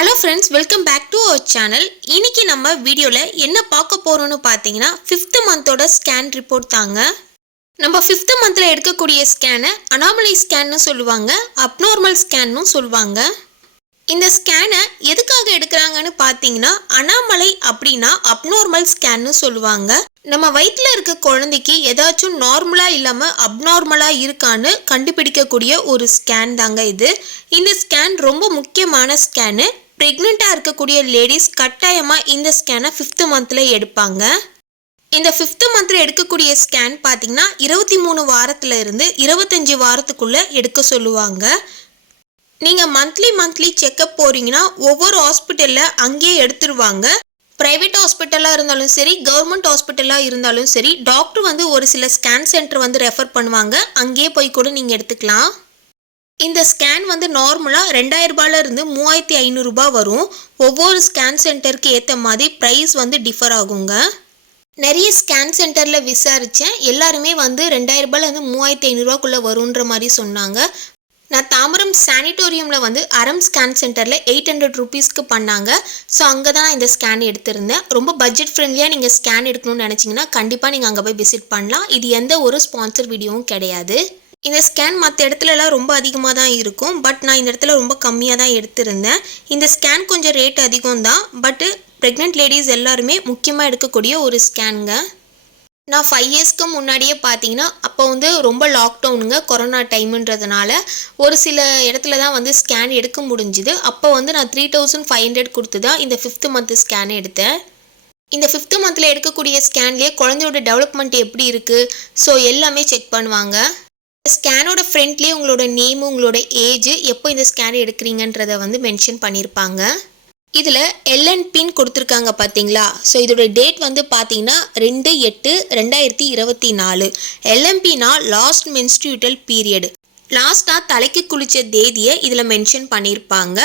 Hello friends, welcome back to our channel. இன்னைக்கு நம்ம வீடியோல என்ன பார்க்க போறோம்னு பாத்தீங்கன்னா 5th month-ஓட ஸ்கேன் ரிப்போர்ட் தாங்க. நம்ம 5th month-ல எடுக்கக்கூடிய ஸ்கேனை அனாமலி ஸ்கேன்னு சொல்லுவாங்க, அப்நார்மல் ஸ்கேன்னு சொல்லுவாங்க. இந்த ஸ்கேனை எதுக்காக எடுக்கறாங்கன்னு பாத்தீங்கன்னா அனாமலை அப்படினா அப்நார்மல் ஸ்கேன்னு சொல்லுவாங்க. நம்ம வயித்துல இருக்க குழந்தைக்கு ஏதாச்சும் நார்மலா இல்லாம அப்நார்மலா இருக்கான்னு கண்டுபிடிக்கக்கூடிய ஒரு ஸ்கேன் தாங்க இது. இந்த ஸ்கேன் ரொம்ப முக்கியமான ஸ்கேன். பிரெக்னெண்டா இருக்கக்கூடிய லேடிஸ் கட்டாயமா இந்த ஸ்கேனை 5th month-ல எடுப்பாங்க. இந்த 5th month-ல எடுக்கக்கூடிய ஸ்கேன் பாத்தீங்கன்னா 23 வாரத்துல இருந்து 25 வாரத்துக்குள்ள எடுக்க சொல்லுவாங்க. நீங்க மந்த்லி செக்அப் போறீங்கன்னா ஒவ்வொரு ஹாஸ்பிட்டல்ல அங்கேயே எடுத்துருவாங்க. பிரைவேட் ஹாஸ்பிட்டலா இருந்தாலும் சரி, கவர்மெண்ட் ஹாஸ்பிட்டலா இருந்தாலும் சரி, டாக்டர் வந்து ஒரு சில ஸ்கேன் சென்டர் வந்து ரெஃபர் பண்ணுவாங்க. அங்கேயே போய் கூட நீங்க எடுத்துக்கலாம். இந்த ஸ்கேன் வந்து நார்மலா 2000 ரூபாயில இருந்து 3500 ரூபாய் வரும். ஒவ்வொரு ஸ்கேன் சென்டருக்கு ஏத்த மாதிரி பிரைஸ் வந்து டிஃபர் ஆகுங்க. நிறைய ஸ்கேன் சென்டர்ல விசாரிச்சேன், எல்லாருமே வந்து 2000 ரூபாயில இருந்து 3500 ரூபாய்க்குள்ள வரும்ன்ற மாதிரி சொன்னாங்க. நான் தாம்பரம் சானிட்டோரியம்ல வந்து அரம் ஸ்கேன் சென்டர்ல 800 ரூபீஸ்க்கு பண்ணாங்க. ஸோ அங்கே தான் இந்த ஸ்கேன் எடுத்திருந்தேன். ரொம்ப பட்ஜெட் ஃப்ரெண்ட்லியாக நீங்கள் ஸ்கேன் எடுக்கணும்னு நினச்சிங்கன்னா கண்டிப்பாக நீங்கள் அங்கே போய் விசிட் பண்ணலாம். இது எந்த ஒரு ஸ்பான்சர் வீடியோவும் கிடையாது. இந்த ஸ்கேன் மற்ற இடத்துலலாம் ரொம்ப அதிகமாக தான் இருக்கும், பட் நான் இந்த இடத்துல ரொம்ப கம்மியாக தான் எடுத்திருந்தேன். இந்த ஸ்கேன் கொஞ்சம் ரேட் அதிகம் தான், பட்டு ப்ரெக்னென்ட் லேடிஸ் எல்லாருமே முக்கியமாக எடுக்கக்கூடிய ஒரு ஸ்கேனுங்க. நான் 5 இயர்ஸ்க்கு முன்னாடியே பார்த்தீங்கன்னா அப்போ வந்து ரொம்ப லாக்டவுனுங்க, கொரோனா டைமுன்றதுனால ஒரு சில இடத்துல தான் வந்து ஸ்கேன் எடுக்க முடிஞ்சுது. அப்போ வந்து நான் 3500 கொடுத்து தான் இந்த 5th month ஸ்கேன் எடுத்தேன். இந்த 5th month-ல எடுக்கக்கூடிய ஸ்கேன்லேயே குழந்தையோட டெவலப்மெண்ட் எப்படி இருக்குது, ஸோ எல்லாமே செக் பண்ணுவாங்க. ஸ்கேனோட ஃப்ரண்ட்லேயே உங்களோட நேமு, உங்களோட ஏஜ், எப்போ இந்த ஸ்கேன் எடுக்கிறீங்கன்றதை வந்து மென்ஷன் பண்ணியிருப்பாங்க. இதில் எல்என்பின்னு கொடுத்துருக்காங்க பார்த்தீங்களா. ஸோ இதோட டேட் வந்து பார்த்தீங்கன்னா 2/8/2024. எல்எம்பினா லாஸ்ட் மென்ஸ்ட்ரூட்டல் பீரியட். லாஸ்ட்டாக தலைக்கு குளித்த தேதியை இதில் மென்ஷன் பண்ணியிருப்பாங்க.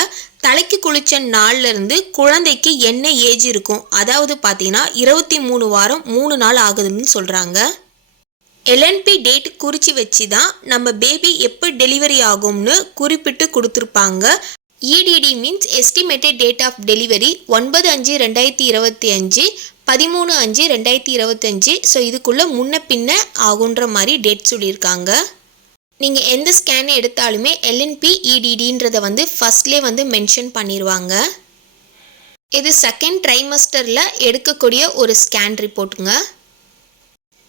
தலைக்கு குளித்த நாள்லேருந்து குழந்தைக்கு என்ன ஏஜ் இருக்கும், அதாவது பார்த்தீங்கன்னா 23 வாரம் 3 நாள் ஆகுதுன்னு சொல்கிறாங்க. எல்என்பி டேட் குறித்து வச்சு தான் நம்ம பேபி எப்போ டெலிவரி ஆகும்னு குறிப்பிட்டு கொடுத்துருப்பாங்க. EDD means estimated date of delivery 9/5/2025, 13/5/2025. So இதுக்குள்ளே முன்ன பின்ன ஆகுன்ற மாதிரி டேட் சொல்லியிருக்காங்க. நீங்கள் எந்த ஸ்கேனை எடுத்தாலுமே எல்என்பி EDDன்றதை வந்து ஃபர்ஸ்ட்லேயே வந்து மென்ஷன் பண்ணிடுவாங்க. இது 2nd ட்ரைமஸ்டரில் எடுக்கக்கூடிய ஒரு ஸ்கேன் ரிப்போர்ட்டுங்க.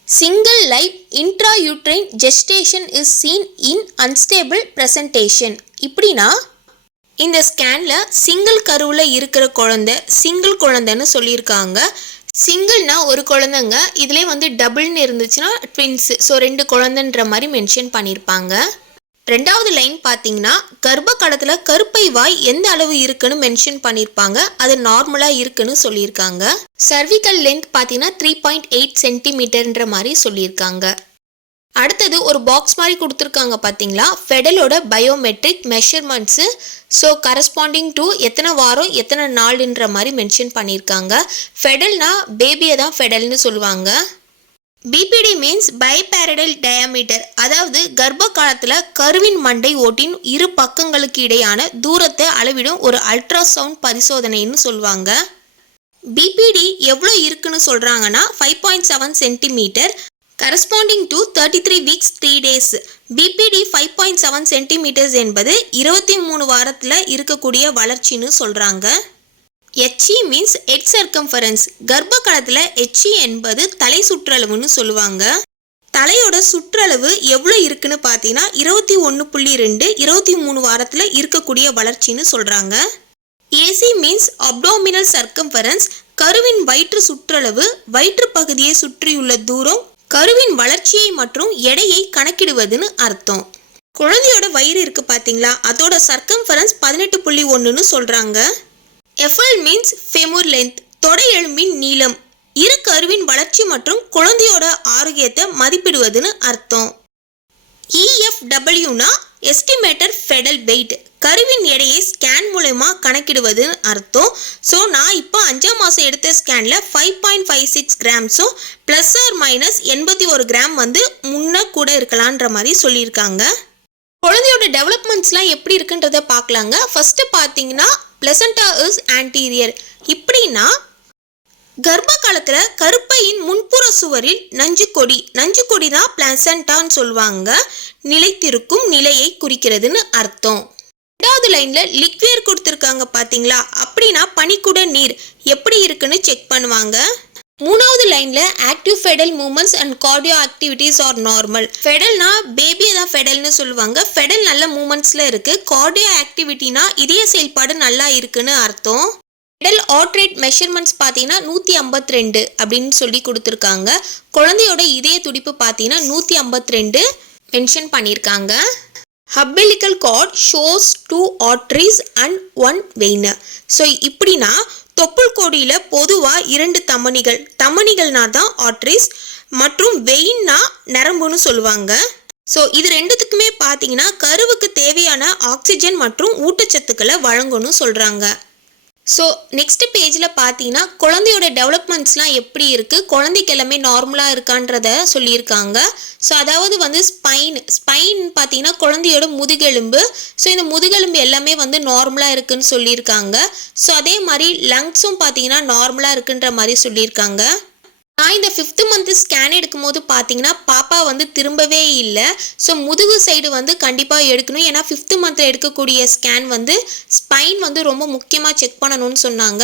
Single live intrauterine gestation is seen in unstable presentation. இப்படின்னா இந்த ஸ்கேனில் சிங்கிள் கருவில் இருக்கிற குழந்தை சிங்கிள் குழந்தைன்னு சொல்லியிருக்காங்க. சிங்கிள்னா ஒரு குழந்தைங்க, இதிலே வந்து டபுள்னு இருந்துச்சுன்னா ட்வின்ஸு, ஸோ 2 குழந்தைன்ற மாதிரி மென்ஷன் பண்ணியிருப்பாங்க. 2வது லைன் பார்த்தீங்கன்னா கர்ப்ப காலத்தில் கருப்பை வாய் எந்த அளவு இருக்குன்னு மென்ஷன் பண்ணியிருப்பாங்க. அது நார்மலாக இருக்குன்னு சொல்லியிருக்காங்க. சர்விக்கல் லென்த் பார்த்தீங்கன்னா 3.8 சென்டிமீட்டர்ன்ற மாதிரி சொல்லியிருக்காங்க. அடுத்தது ஒரு பாக்ஸ் மாதிரி கொடுத்துருக்காங்க பார்த்தீங்களா, ஃபெடலோட biometric measurements. So corresponding to எத்தனை வாரம் எத்தனை நாளுன்ற மாதிரி மென்ஷன் பண்ணியிருக்காங்க. ஃபெடல்னா பேபியை தான் ஃபெடல்னு சொல்லுவாங்க. பிபிடி மீன்ஸ் பைபேரடல் டயாமீட்டர், அதாவது கர்ப்ப காலத்தில் கருவின் மண்டை ஓட்டின் இரு பக்கங்களுக்கு இடையான தூரத்தை அளவிடும் ஒரு அல்ட்ராசவுண்ட் பரிசோதனைன்னு சொல்லுவாங்க. பிபிடி எவ்வளோ இருக்குன்னு சொல்கிறாங்கன்னா 5.7 centimetre, corresponding to 33 weeks 3 days. BPD 5.7 centimetres என்பது 23 வாரத்தில் இருக்கக்கூடிய வளர்ச்சின்னு சொல்கிறாங்க. HE means head circumference. கர்ப்ப காலத்தில் HE என்பது தலை சுற்றளவுன்னு சொல்லுவாங்க. தலையோட சுற்றளவு எவ்வளோ இருக்குன்னு பார்த்தீங்கன்னா 21.2 23 வாரத்தில் இருக்கக்கூடிய வளர்ச்சின்னு சொல்கிறாங்க. AC means abdominal circumference. கருவின் வயிற்று சுற்றளவு, வயிற்று பகுதியை சுற்றியுள்ள தூரம், கருவின் வளர்ச்சியை மற்றும் எடையை கணக்கிடுவதுன்னு அர்த்தம். குழந்தையோட வயிறு இருக்கு பார்த்தீங்களா, அதோட சர்க்கம்ஃபரன்ஸ் 18.1ன்னு சொல்கிறாங்க. FL மீன்ஸ் ஃபெமுர் லென்த், தொடை எலும்பின் நீளம். இரு கருவின் வளர்ச்சி மற்றும் குழந்தையோட ஆரோக்கியத்தை மதிப்பிடுவதுன்னு அர்த்தம். EFWனா எஸ்டிமேட்டட் ஃபெடல் வெயிட், கருவின் எடையை ஸ்கேன் மூலமா கணக்கிடுவதுன்னு அர்த்தம். ஸோ நான் இப்போ 5ஆம் மாதம் எடுத்த ஸ்கேனில் 5.56 கிராம்ஸும் +or - 81 கிராம் வந்து முன்ன கூட இருக்கலான்ற மாதிரி சொல்லியிருக்காங்க. குழந்தையோட டெவலப்மெண்ட்ஸ்லாம் எப்படி இருக்குன்றத பார்க்கலாங்க. ஃபர்ஸ்ட் பார்த்தீங்கன்னா பிளசண்டா இஸ் ஆன்டீரியர். இப்படின்னா கர்ப்ப காலத்தில் கருப்பையின் முன்புற சுவரில் நஞ்சுக்கொடி தான் பிளசண்டான்னு சொல்லுவாங்க. நிலைத்திருக்கும் நிலையை குறிக்கிறதுன்னு அர்த்தம். ரெண்டாவது லைன்ல லிக்வியர் கொடுத்துருக்காங்க பார்த்தீங்களா, அப்படின்னா பனிக்குட நீர் எப்படி இருக்குன்னு செக் பண்ணுவாங்க. மூணாவது லைன்ல active fetal movements and cardio activities are normal. ஃபெடல்னா பேபியை தான் ஃபெடல்னு சொல்லுவாங்க. ஃபெடல் நல்ல மூமெண்ட்ஸ்ல இருக்கு. கார்டியோ ஆக்டிவிட்டினா இதய செயல்பாடு நல்லா இருக்குன்னு அர்த்தம். ஃபெடல் ஹார்ட் ரேட் மெஷர்மெண்ட்ஸ் பார்த்தீங்கன்னா 152 அப்படின்னு சொல்லி கொடுத்துருக்காங்க. குழந்தையோட இதய துடிப்பு பார்த்தீங்கன்னா 152 மென்ஷன் பண்ணியிருக்காங்க. Umbilical cord shows 2 arteries and 1 vein. So இப்படின்னா தொப்புள் கொடியில் பொதுவாக 2 தமனிகள்னா தான் ஆர்ட்ரிஸ் மற்றும் வெயின்னா நரம்புன்னு சொல்லுவாங்க. ஸோ இது ரெண்டுத்துக்குமே பார்த்தீங்கன்னா கருவுக்கு தேவையான ஆக்சிஜன் மற்றும் ஊட்டச்சத்துக்களை வழங்கணும்னு சொல்கிறாங்க. ஸோ நெக்ஸ்ட் பேஜில் பார்த்தீங்கன்னா குழந்தையோட டெவலப்மெண்ட்ஸ்லாம் எப்படி இருக்குது, குழந்தைக்கு எல்லாமே நார்மலாக இருக்கான்றத சொல்லியிருக்காங்க. ஸோ அதாவது வந்து ஸ்பைன் பார்த்தீங்கன்னா குழந்தையோட முதுகெலும்பு. ஸோ இந்த முதுகெலும்பு எல்லாமே வந்து நார்மலாக இருக்குன்னு சொல்லியிருக்காங்க. ஸோ அதே மாதிரி லங்ஸும் பார்த்தீங்கன்னா நார்மலாக இருக்குன்ற மாதிரி சொல்லியிருக்காங்க. நான் இந்த 5th மந்த் ஸ்கேன் எடுக்கும் போது பார்த்தீங்கன்னா பாப்பா வந்து திரும்பவே இல்லை. ஸோ முதுகு சைடு வந்து கண்டிப்பாக எடுக்கணும். ஏன்னா 5th மந்தில் எடுக்கக்கூடிய ஸ்கேன் வந்து ஸ்பைன் வந்து ரொம்ப முக்கியமாக செக் பண்ணணும்னு சொன்னாங்க.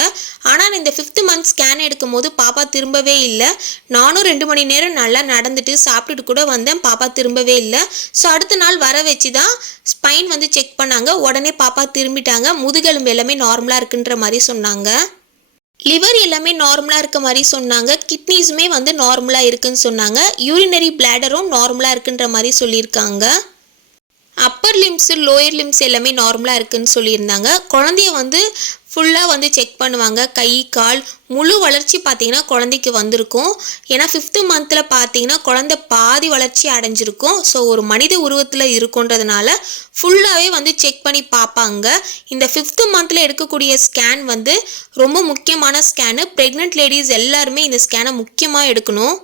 ஆனால் இந்த 5th மந்த் ஸ்கேன் எடுக்கும் போது பாப்பா திரும்பவே இல்லை. நானும் 2 மணி நேரம் நல்லா நடந்துட்டு சாப்பிட்டுட்டு கூட வந்தேன், பாப்பா திரும்பவே இல்லை. ஸோ அடுத்த நாள் வர வச்சு தான் ஸ்பைன் வந்து செக் பண்ணாங்க. உடனே பாப்பா திரும்பிட்டாங்க. முதுகெலும்பு எல்லாமே நார்மலாக இருக்குன்ற மாதிரி சொன்னாங்க. லிவர் எல்லாமே நார்மலாக இருக்க மாதிரி சொன்னாங்க. கிட்னிஸுமே வந்து நார்மலாக இருக்குன்னு சொன்னாங்க. யூரினரி பிளாடரும் நார்மலாக இருக்குன்ற மாதிரி சொல்லியிருக்காங்க. அப்பர் லிம்ஸ் லோயர் லிம்ஸ் எல்லாமே நார்மலாக இருக்குன்னு சொல்லியிருந்தாங்க. குழந்தைய வந்து ஃபுல்லாக வந்து செக் பண்ணுவாங்க. கை கால் முழு வளர்ச்சி பார்த்திங்கன்னா குழந்தைக்கு வந்திருக்கும். ஏன்னா 5th மந்தில் பார்த்தீங்கன்னா குழந்தை பாதி வளர்ச்சி அடைஞ்சிருக்கும். ஸோ ஒரு மனித உருவத்தில் இருக்குன்றதுனால ஃபுல்லாகவே வந்து செக் பண்ணி பார்ப்பாங்க. இந்த 5th மந்தில் எடுக்கக்கூடிய ஸ்கேன் வந்து ரொம்ப முக்கியமான ஸ்கேனு. ப்ரெக்னென்ட் லேடிஸ் எல்லாருமே இந்த ஸ்கேனை முக்கியமாக எடுக்கணும்.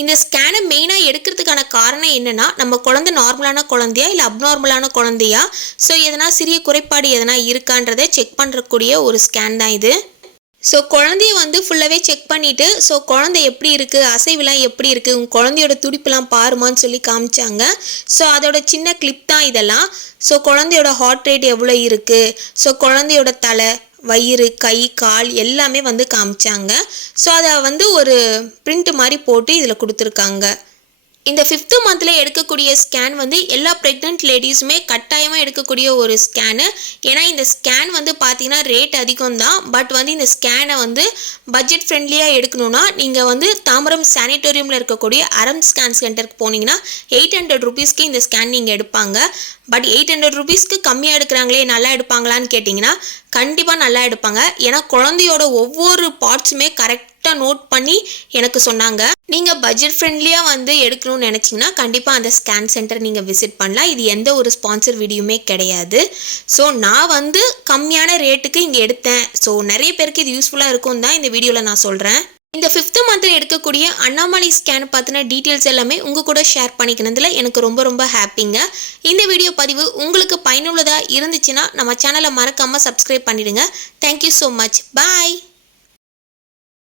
இந்த ஸ்கேனை மெயினாக எடுக்கிறதுக்கான காரணம் என்னென்னா, நம்ம குழந்தை நார்மலான குழந்தையா இல்லை அப்நார்மலான குழந்தையா, ஸோ எதனா சிறிய குறைபாடு எதனா இருக்கான்றதை செக் பண்ணுறக்கூடிய ஒரு ஸ்கேன் தான் இது. ஸோ குழந்தைய வந்து ஃபுல்லாகவே செக் பண்ணிவிட்டு, ஸோ குழந்தை எப்படி இருக்குது, அசைவுலாம் எப்படி இருக்குது, உங்கள் குழந்தையோட துடிப்புலாம் பாருமான்னு சொல்லி காமிச்சாங்க. ஸோ அதோட சின்ன கிளிப் தான் இதெல்லாம். ஸோ குழந்தையோட ஹார்ட் ரேட் எவ்வளோ இருக்குது, ஸோ குழந்தையோட தலை வயிறு கை கால் எல்லாமே வந்து காமிச்சாங்க. ஸோ அதை வந்து ஒரு பிரிண்ட் மாதிரி போட்டு இதில் கொடுத்துருக்காங்க. இந்த 5th மந்தில் எடுக்கக்கூடிய ஸ்கேன் வந்து எல்லா ப்ரெக்னென்ட் லேடிஸுமே கட்டாயமாக எடுக்கக்கூடிய ஒரு ஸ்கேனு. ஏன்னா இந்த ஸ்கேன் வந்து பார்த்தீங்கன்னா ரேட் அதிகம் தான். பட் வந்து இந்த ஸ்கேனை வந்து பட்ஜெட் ஃப்ரெண்ட்லியாக எடுக்கணும்னா நீங்கள் வந்து தாம்பரம் சானிட்டோரியமில் இருக்கக்கூடிய அறம் ஸ்கேன் சென்டருக்கு போனீங்கன்னா 800 ரூபீஸ்க்கு இந்த ஸ்கேன் நீங்கள் எடுப்பாங்க. பட் 800 ரூபீஸ்க்கு கம்மியாக எடுக்கிறாங்களே, நல்லா எடுப்பாங்களான்னு கேட்டிங்கன்னா கண்டிப்பாக நல்லா எடுப்பாங்க. ஏன்னா குழந்தையோட ஒவ்வொரு பார்ட்ஸுமே கரெக்டாக நோட் பண்ணி எனக்கு சொன்னாங்க. நீங்கள் பட்ஜெட் ஃப்ரெண்ட்லியாக வந்து எடுக்கணும்னு நினச்சிங்கன்னா கண்டிப்பாக அந்த ஸ்கேன் சென்டர் நீங்கள் விசிட் பண்ணலாம். இது எந்த ஒரு ஸ்பான்சர் வீடியோமே கிடையாது. ஸோ நான் வந்து கம்மியான ரேட்டுக்கு இங்கே எடுத்தேன். ஸோ நிறைய பேருக்கு இது யூஸ்ஃபுல்லாக இருக்கும் தான் இந்த வீடியோவில் நான் சொல்கிறேன். இந்த 5th மந்தில் எடுக்கக்கூடிய அண்ணாமலை ஸ்கேன் பற்றின டீட்டெயில்ஸ் எல்லாமே உங்கள் கூட ஷேர் பண்ணிக்கிறதுல எனக்கு ரொம்ப ரொம்ப ஹாப்பிங்க. இந்த வீடியோ பதிவு உங்களுக்கு பயனுள்ளதாக இருந்துச்சுன்னா நம்ம சேனலை மறக்காமல் சப்ஸ்கிரைப் பண்ணிடுங்க. Thank you so much. பாய்.